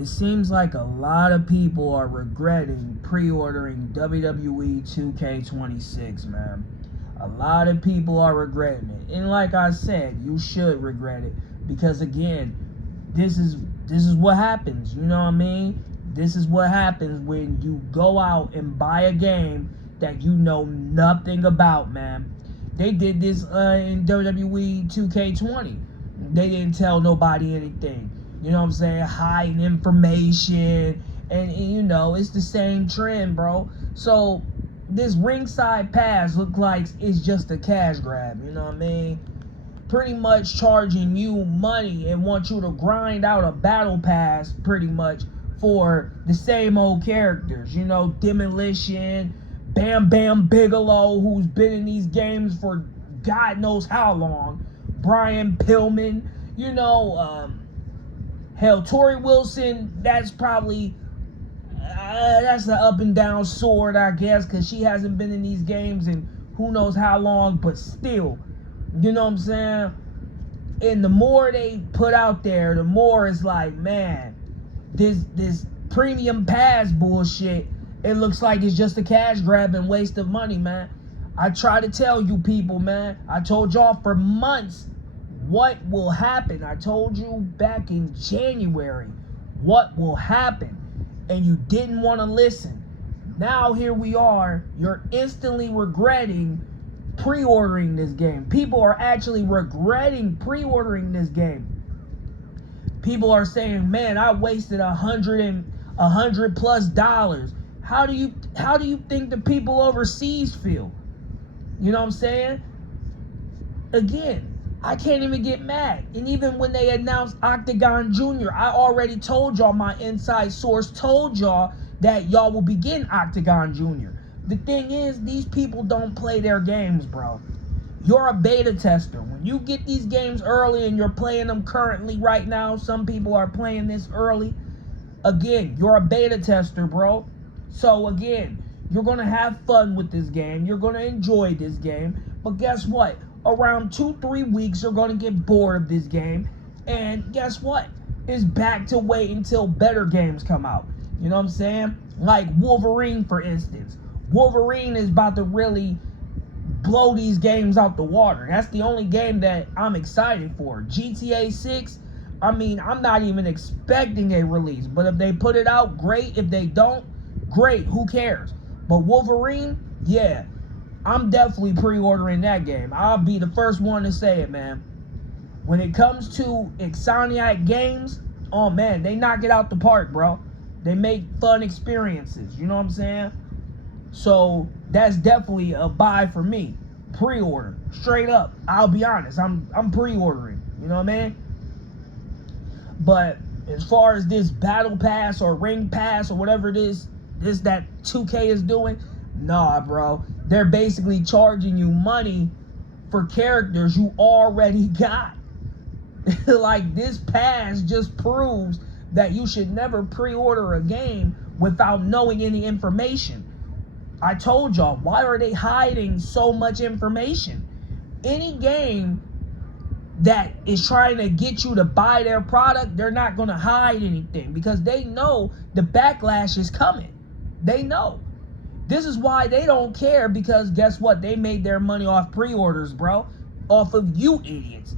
it seems like a lot of people are regretting pre-ordering WWE 2K26, man. A lot of people are regretting it. And like I said, you should regret it. Because again, this is what happens. You know what I mean? This is what happens when you go out and buy a game that you know nothing about, man. They did this in WWE 2K20. They didn't tell nobody anything. You know what I'm saying? Hiding information. And you know, it's the same trend, bro. So this Ringside Pass looks like it's just a cash grab. You know what I mean? Pretty much charging you money and want you to grind out a battle pass pretty much for the same old characters. You know, Demolition, Bam Bam Bigelow, who's been in these games for God knows how long. Brian Pillman, you know, hell, Tori Wilson, that's probably, that's an up and down sword, I guess, because she hasn't been in these games in who knows how long, but still, you know what I'm saying? And the more they put out there, the more it's like, man, this premium pass bullshit, it looks like it's just a cash grab and waste of money, man. I try to tell you people, man. I told y'all for months what will happen. I told you back in January what will happen. And you didn't want to listen. Now here we are. You're instantly regretting pre-ordering this game. People are actually regretting pre-ordering this game. People are saying, man, I wasted $100 plus. How do you think the people overseas feel? You know what I'm saying? Again, I can't even get mad. And even when they announced Octagon Jr., I already told y'all, my inside source told y'all that y'all will be getting Octagon Jr. The thing is, these people don't play their games, bro. You're a beta tester. When you get these games early and you're playing them currently right now, some people are playing this early. Again, you're a beta tester, bro. So again, you're going to have fun with this game. You're going to enjoy this game. But guess what? Around 2-3 weeks, you're going to get bored of this game. And guess what? It's back to wait until better games come out. You know what I'm saying? Like Wolverine, for instance. Wolverine is about to really blow these games out the water. That's the only game that I'm excited for. GTA 6, I mean, I'm not even expecting a release. But if they put it out, great. If they don't, great. Who cares? But Wolverine, yeah, I'm definitely pre-ordering that game. I'll be the first one to say it, man. When it comes to Insomniac games, oh man, they knock it out the park, bro. They make fun experiences, you know what I'm saying? So that's definitely a buy for me. Pre-order, straight up. I'll be honest, I'm pre-ordering, you know what I mean? But as far as this Battle Pass or Ring Pass or whatever it is, this that 2K is doing, nah, bro. They're basically charging you money for characters you already got. Like, this pass just proves that you should never pre-order a game without knowing any information. I told y'all, why are they hiding so much information? Any game that is trying to get you to buy their product, they're not going to hide anything because they know the backlash is coming. They know. This is why they don't care, because guess what? They made their money off pre-orders, bro. Off of you idiots.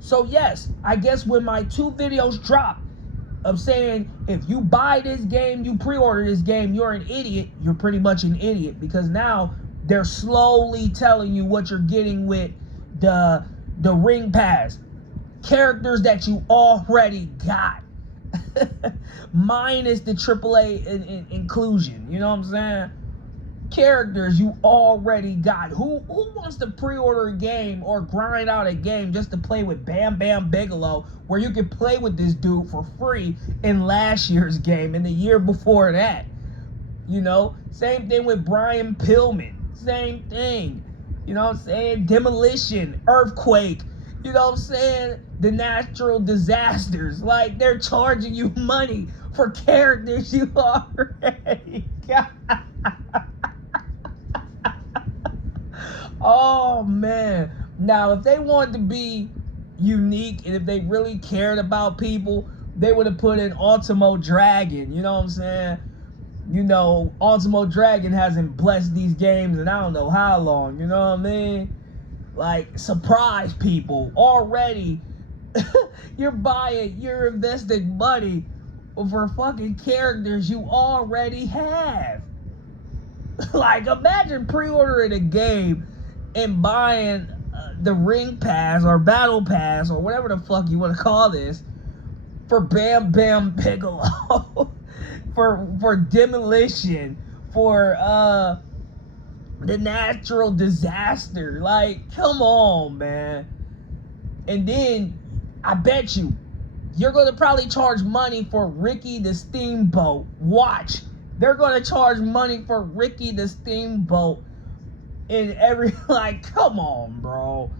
So yes, I guess when my 2 videos drop of saying if you buy this game, you pre-order this game, you're an idiot, you're pretty much an idiot, because now they're slowly telling you what you're getting with the Ring Pass. Characters that you already got. Minus the AAA inclusion, you know what I'm saying? Characters you already got. Who wants to pre-order a game or grind out a game just to play with Bam Bam Bigelow, where you could play with this dude for free in last year's game and the year before that? You know, same thing with Brian Pillman. Same thing. You know what I'm saying? Demolition, Earthquake. You know what I'm saying? The natural disasters. Like, they're charging you money for characters you already got. Oh, man. Now, if they wanted to be unique and if they really cared about people, they would have put in Ultimo Dragon. You know what I'm saying? You know, Ultimo Dragon hasn't blessed these games in I don't know how long. You know what I mean? Like, surprise people already. You're investing money for fucking characters you already have. Like, imagine pre-ordering a game and buying the Ring Pass or Battle Pass or whatever the fuck you want to call this for Bam Bam Bigelow, for Demolition, for the Natural Disaster. Like, come on, man. And then I bet you're going to probably charge money for Ricky the Steamboat. Watch. They're going to charge money for Ricky the Steamboat in every, like, come on, bro.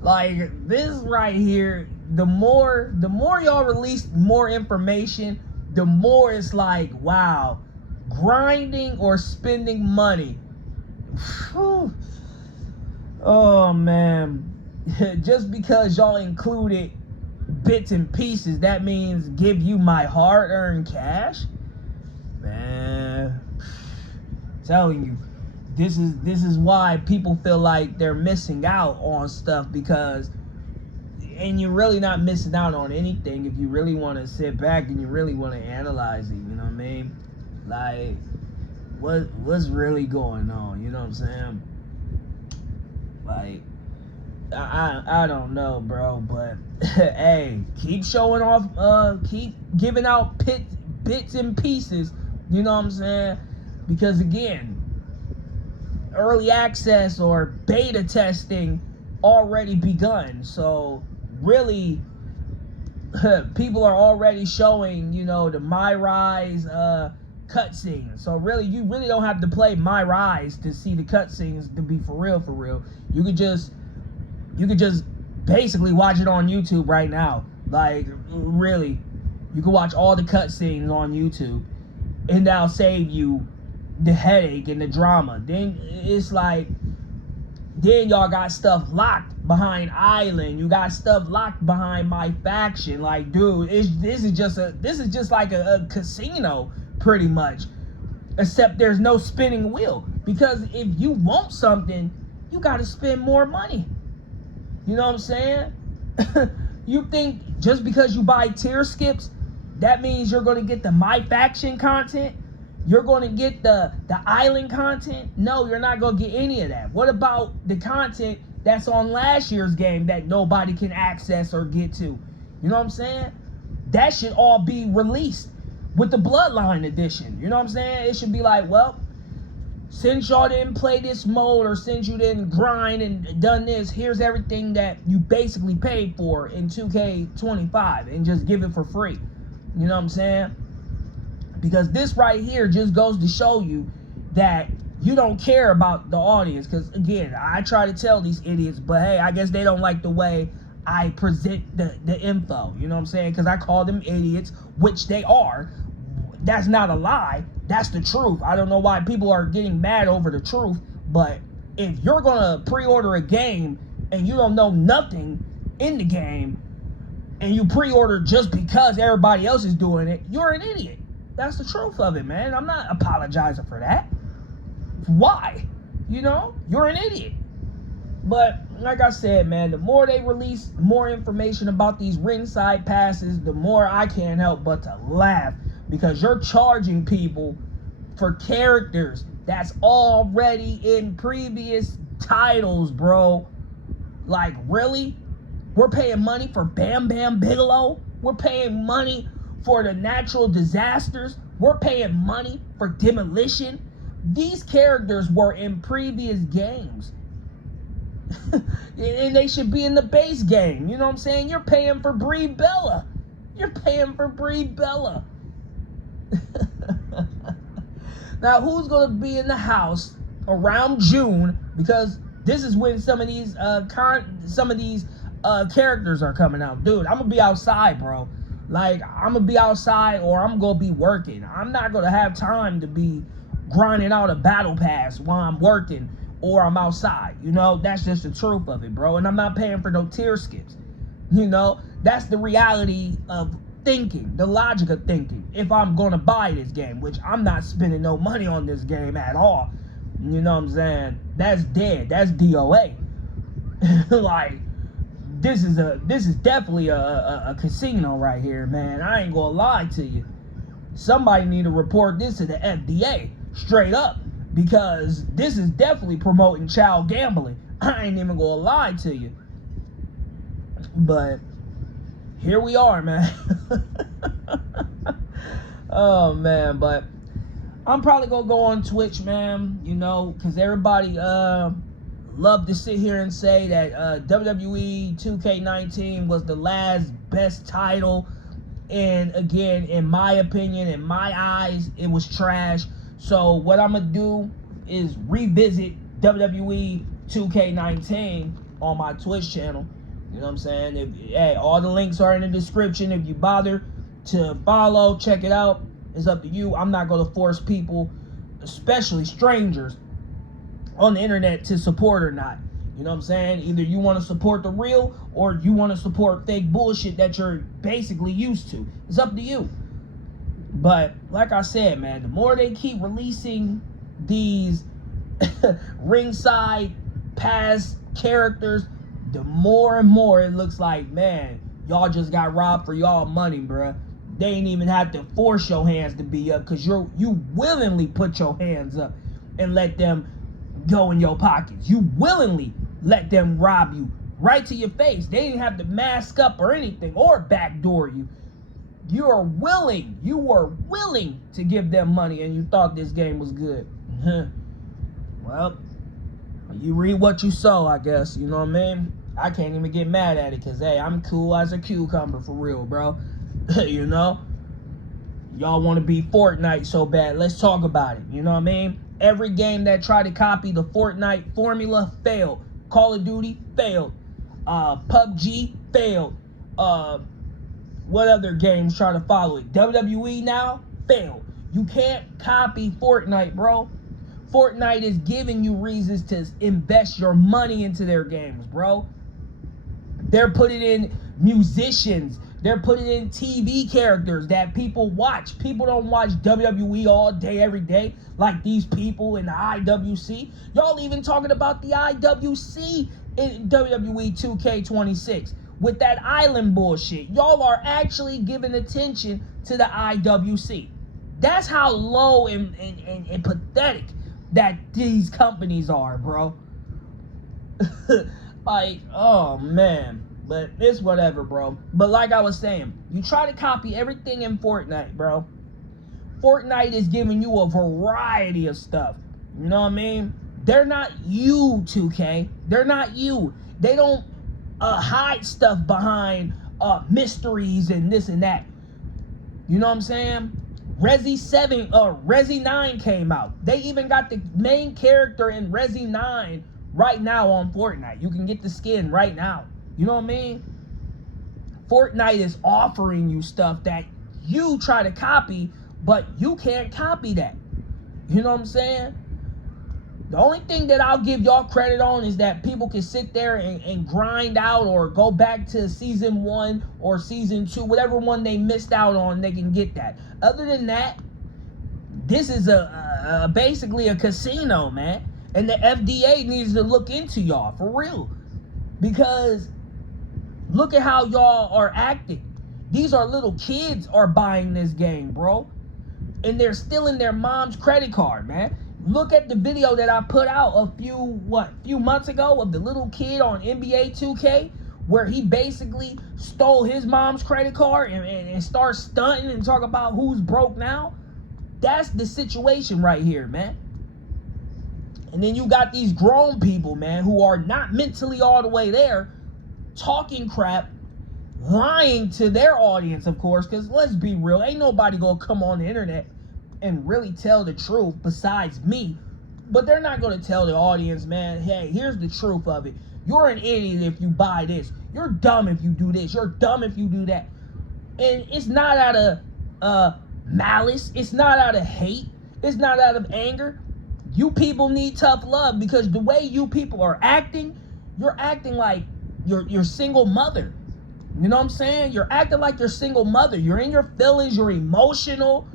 Like, this right here, the more y'all release more information, the more it's like, wow, grinding or spending money. Whew. Oh, man. Just because y'all included bits and pieces, that means give you my hard-earned cash? Man, telling you, this is why people feel like they're missing out on stuff, because, and you're really not missing out on anything if you really want to sit back and you really want to analyze it. You know what I mean? Like, what's really going on? You know what I'm saying? Like, I don't know, bro, but hey, keep showing off, keep giving out bits and pieces, you know what I'm saying? Because again, early access or beta testing already begun, so really, people are already showing, you know, the My Rise cutscenes. So really, you really don't have to play My Rise to see the cutscenes to be for real. You could just basically watch it on YouTube right now. Like, really, you can watch all the cutscenes on YouTube, and that'll save you the headache and the drama. Then it's like, then y'all got stuff locked behind Island. You got stuff locked behind MyFaction. Like, dude, this is just like a casino, pretty much. Except there's no spinning wheel. Because if you want something, you got to spend more money. You know what I'm saying? You think just because you buy tier skips, that means you're going to get the MyFaction content? You're going to get the island content? No, you're not going to get any of that. What about the content that's on last year's game that nobody can access or get to? You know what I'm saying? That should all be released with the Bloodline edition. You know what I'm saying? It should be like, well, since y'all didn't play this mode, or since you didn't grind and done this, here's everything that you basically paid for in 2K25, and just give it for free. You know what I'm saying? Because this right here just goes to show you that you don't care about the audience. Because again, I try to tell these idiots, but hey, I guess they don't like the way I present the info. You know what I'm saying? Because I call them idiots, which they are. That's not a lie. That's the truth. I don't know why people are getting mad over the truth, but if you're gonna pre-order a game and you don't know nothing in the game, and you pre-order just because everybody else is doing it, you're an idiot. That's the truth of it, man. I'm not apologizing for that. Why? You know, you're an idiot. But like I said, man, the more they release more information about these ringside passes, the more I can't help but to laugh. Because you're charging people for characters that's already in previous titles, bro. Like, really? We're paying money for Bam Bam Bigelow? We're paying money for the Natural Disasters? We're paying money for Demolition? These characters were in previous games. And they should be in the base game. You know what I'm saying? You're paying for Brie Bella. You're paying for Brie Bella. Now, who's going to be in the house around June? Because this is when some of these characters are coming out. Dude, I'm going to be outside, bro. Like, I'm going to be outside, or I'm going to be working. I'm not going to have time to be grinding out a battle pass while I'm working or I'm outside. You know, that's just the truth of it, bro. And I'm not paying for no tier skips. You know, that's the reality of thinking, the logic of thinking, if I'm gonna buy this game, which I'm not spending no money on this game at all. You know what I'm saying? That's dead. That's DOA. Like, this is definitely a casino right here, man. I ain't gonna lie to you. Somebody need to report this to the FDA straight up, because this is definitely promoting child gambling. I ain't even gonna lie to you. But here we are, man. Oh man, but I'm probably gonna go on Twitch, man, you know, because everybody love to sit here and say that WWE 2K19 was the last best title. And again, in my opinion, in my eyes, it was trash. So what I'm going to do is revisit WWE 2K19 on my Twitch channel. You know what I'm saying? Hey, all the links are in the description. If you bother to follow, check it out. It's up to you. I'm not going to force people, especially strangers, on the internet to support or not. You know what I'm saying? Either you want to support the real or you want to support fake bullshit that you're basically used to. It's up to you. But like I said, man, the more they keep releasing these Ringside Pass characters, the more and more it looks like, man, y'all just got robbed for y'all money, bruh. They ain't even have to force your hands to be up, because you willingly put your hands up and let them go in your pockets. You willingly let them rob you right to your face. They didn't have to mask up or anything or backdoor you. You were willing to give them money, and you thought this game was good. Well, you read what you sow, I guess. You know what I mean? I can't even get mad at it, because, hey, I'm cool as a cucumber for real, bro. You know? Y'all want to be Fortnite so bad. Let's talk about it. You know what I mean? Every game that tried to copy the Fortnite formula failed. Call of Duty failed. PUBG failed. What other games try to follow it? WWE now failed. You can't copy Fortnite, bro. Fortnite is giving you reasons to invest your money into their games, bro. They're putting in musicians. They're putting in TV characters that people watch. People don't watch WWE all day, every day, like these people in the IWC. Y'all even talking about the IWC in WWE 2K26 with that island bullshit. Y'all are actually giving attention to the IWC. That's how low and pathetic that these companies are, bro. Like, oh, man. But it's whatever, bro. But like I was saying, you try to copy everything in Fortnite, bro. Fortnite is giving you a variety of stuff. You know what I mean? They're not you, 2K. They're not you. They don't hide stuff behind mysteries and this and that. You know what I'm saying? Resi 9 came out. They even got the main character in Resi 9 right now on Fortnite. You can get the skin right now. You know what I mean? Fortnite is offering you stuff that you try to copy, but you can't copy that. You know what I'm saying? The only thing that I'll give y'all credit on is that people can sit there and grind out or go back to season 1 or season 2, whatever one they missed out on, they can get that. Other than that, this is basically a casino, man. And the FDA needs to look into y'all, for real. Because look at how y'all are acting. These are little kids are buying this game, bro. And they're stealing their mom's credit card, man. Look at the video that I put out a few months ago of the little kid on NBA 2K, where he basically stole his mom's credit card and starts stunting and talk about who's broke now. That's the situation right here, man. And then you got these grown people, man, who are not mentally all the way there, talking crap, lying to their audience, of course, because let's be real, ain't nobody gonna come on the internet and really tell the truth besides me. But they're not gonna tell the audience, man, hey, here's the truth of it. You're an idiot if you buy this. You're dumb if you do this. You're dumb if you do that. And it's not out of malice. It's not out of hate. It's not out of anger. You people need tough love, because the way you people are acting, you're acting like your single mother. You know what I'm saying? You're acting like your single mother. You're in your feelings. You're emotional.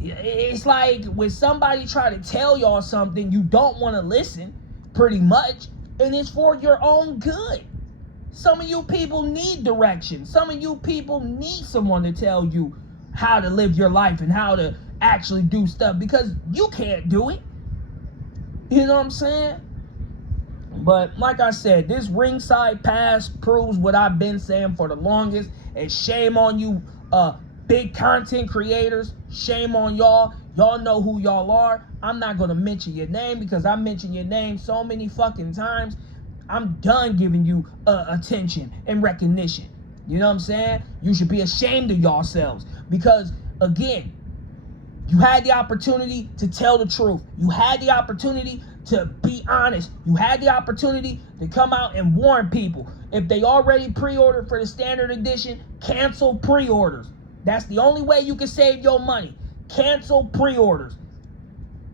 It's like when somebody try to tell y'all something, you don't want to listen, pretty much, and it's for your own good. Some of you people need direction. Some of you people need someone to tell you how to live your life and how to actually do stuff, because you can't do it. You know what I'm saying? But like I said, this Ringside Pass proves what I've been saying for the longest. And shame on you big content creators. Shame on y'all. Y'all know who y'all are. I'm not going to mention your name because I mentioned your name so many fucking times. I'm done giving you attention and recognition. You know what I'm saying? You should be ashamed of yourselves. Because, again, you had the opportunity to tell the truth. You had the opportunity to be honest. You had the opportunity to come out and warn people. If they already pre-ordered for the standard edition, cancel pre-orders. That's the only way you can save your money. Cancel pre-orders.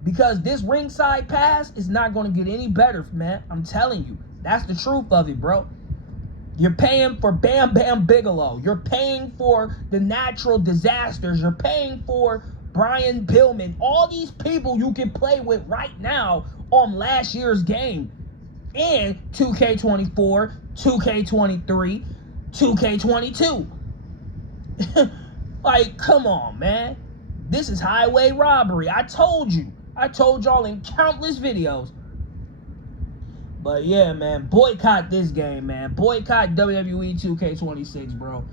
Because this Ringside Pass is not going to get any better, man. I'm telling you. That's the truth of it, bro. You're paying for Bam Bam Bigelow. You're paying for the natural disasters. You're paying for Brian Pillman. All these people you can play with right now on last year's game. And 2K24, 2K23, 2K22. Like, come on, man. This is highway robbery. I told you. I told y'all in countless videos. But yeah, man, boycott this game, man. Boycott WWE 2K26, bro.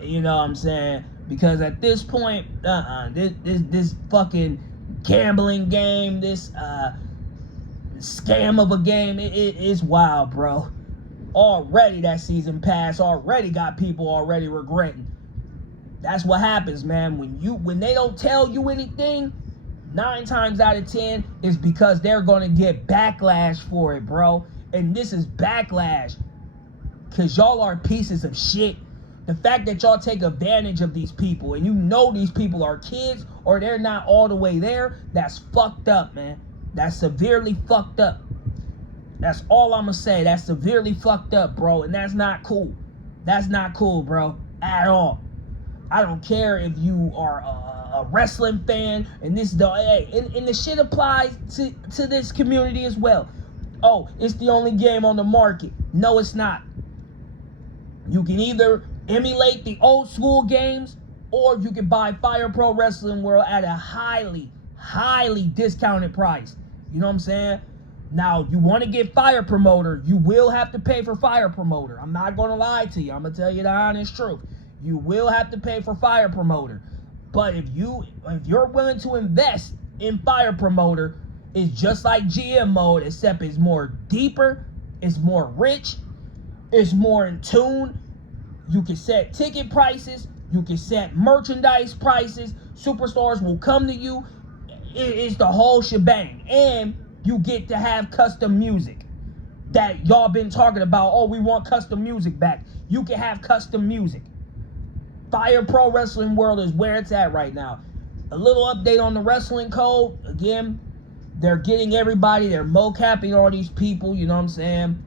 You know what I'm saying? Because at this point, this fucking gambling game, this scam of a game, it's wild, bro. Already that season pass already got people already regretting. That's what happens, man. When they don't tell you anything, 9 times out of 10 is because they're going to get backlash for it, bro. And this is backlash because y'all are pieces of shit. The fact that y'all take advantage of these people and you know these people are kids or they're not all the way there, that's fucked up, man. That's severely fucked up. That's all I'm going to say. That's severely fucked up, bro. And that's not cool. That's not cool, bro. At all. I don't care if you are a wrestling fan, and this and the shit applies to this community as well. Oh, it's the only game on the market. No, it's not. You can either emulate the old school games, or you can buy Fire Pro Wrestling World at a highly, highly discounted price. You know what I'm saying? Now, you want to get Fire Promoter, you will have to pay for Fire Promoter. I'm not going to lie to you. I'm going to tell you the honest truth. You will have to pay for Fire Promoter. But if you're willing to invest in Fire Promoter, it's just like GM mode, except it's more deeper, it's more rich, it's more in tune. You can set ticket prices, you can set merchandise prices, superstars will come to you. It's the whole shebang. And you get to have custom music that y'all been talking about. Oh, we want custom music back. You can have custom music. Fire Pro Wrestling World is where it's at right now. A little update on the wrestling code. Again, they're getting everybody. They're mocapping all these people. You know what I'm saying?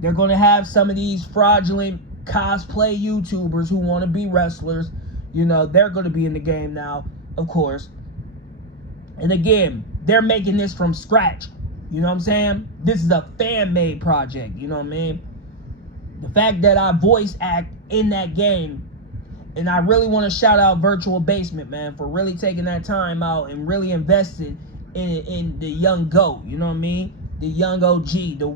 They're going to have some of these fraudulent cosplay YouTubers who want to be wrestlers. You know, they're going to be in the game now, of course. And again, they're making this from scratch. You know what I'm saying? This is a fan-made project. You know what I mean? The fact that I voice act in that game. And I really want to shout out Virtual Basement, man, for really taking that time out and really investing in the young GOAT. You know what I mean? The young OG, the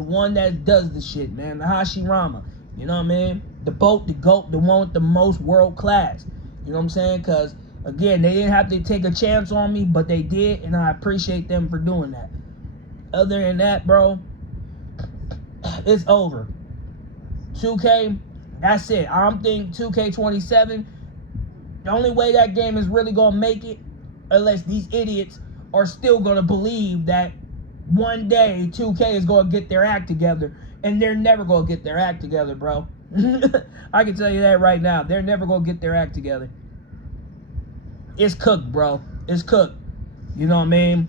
one that does the shit, man. The Hashirama. You know what I mean? The GOAT, the one with the most world class. You know what I'm saying? Because, again, they didn't have to take a chance on me, but they did, and I appreciate them for doing that. Other than that, bro, it's over. 2K... That's it. I don't think 2K27, the only way that game is really going to make it, unless these idiots are still going to believe that one day 2K is going to get their act together, and they're never going to get their act together, bro. I can tell you that right now. They're never going to get their act together. It's cooked, bro. It's cooked. You know what I mean?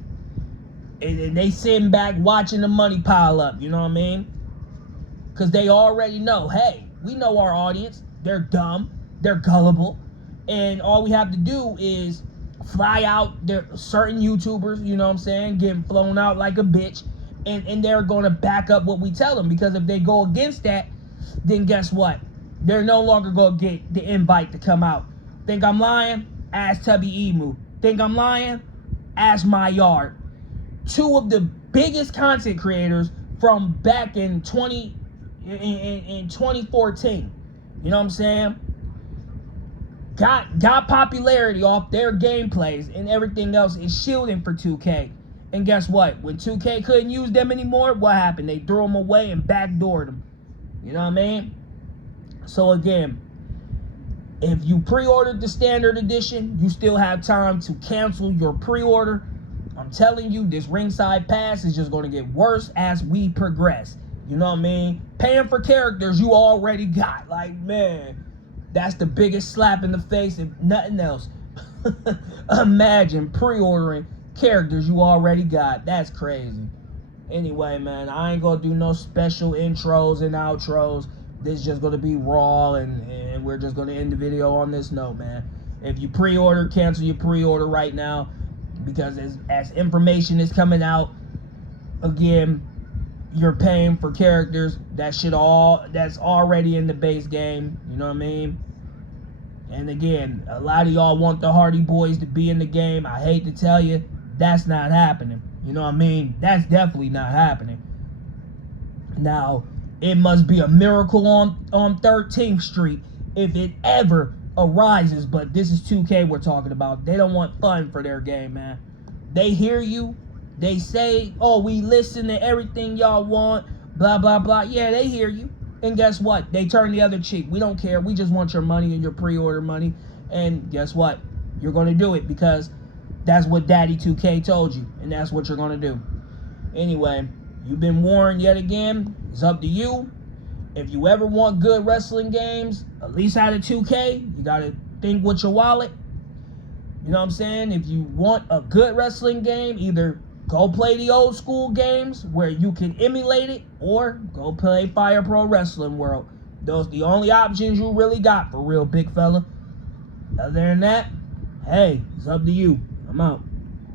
And they sitting back watching the money pile up. You know what I mean? Because they already know, hey, We know our audience. They're dumb. They're gullible. And all we have to do is fly out there certain YouTubers, you know what I'm saying, getting flown out like a bitch. And they're going to back up what we tell them. Because if they go against that, then guess what? They're no longer going to get the invite to come out. Think I'm lying? Ask Tubby Emu. Think I'm lying? Ask My Yard. Two of the biggest content creators from back in 2014. You know what I'm saying? Got popularity off their gameplays, and everything else is shielding for 2K. And guess what? When 2K couldn't use them anymore, what happened? They threw them away and backdoored them. You know what I mean? So again, if you pre-ordered the standard edition, you still have time to cancel your pre-order. I'm telling you, this Ringside Pass is just going to get worse as we progress. You know what I mean? Paying for characters you already got. Like, man, that's the biggest slap in the face, if nothing else. Imagine pre-ordering characters you already got. That's crazy. Anyway, man, I ain't going to do no special intros and outros. This is just going to be raw, and we're just going to end the video on this note, man. If you pre-order, cancel your pre-order right now, because as information is coming out, again, you're paying for characters that's already in the base game. You know what I mean? And again, a lot of y'all want the Hardy Boys to be in the game. I hate to tell you, that's not happening. You know what I mean? That's definitely not happening. Now, it must be a miracle on 13th Street if it ever arises, but this is 2K we're talking about. They don't want fun for their game, man. They hear you. They say, oh, we listen to everything y'all want, blah, blah, blah. Yeah, they hear you. And guess what? They turn the other cheek. We don't care. We just want your money and your pre-order money. And guess what? You're going to do it because that's what Daddy 2K told you. And that's what you're going to do. Anyway, you've been warned yet again. It's up to you. If you ever want good wrestling games, at least out of 2K, you got to think with your wallet. You know what I'm saying? If you want a good wrestling game, either go play the old school games where you can emulate it, or go play Fire Pro Wrestling World. Those are the only options you really got for real, big fella. Other than that, hey, it's up to you. I'm out.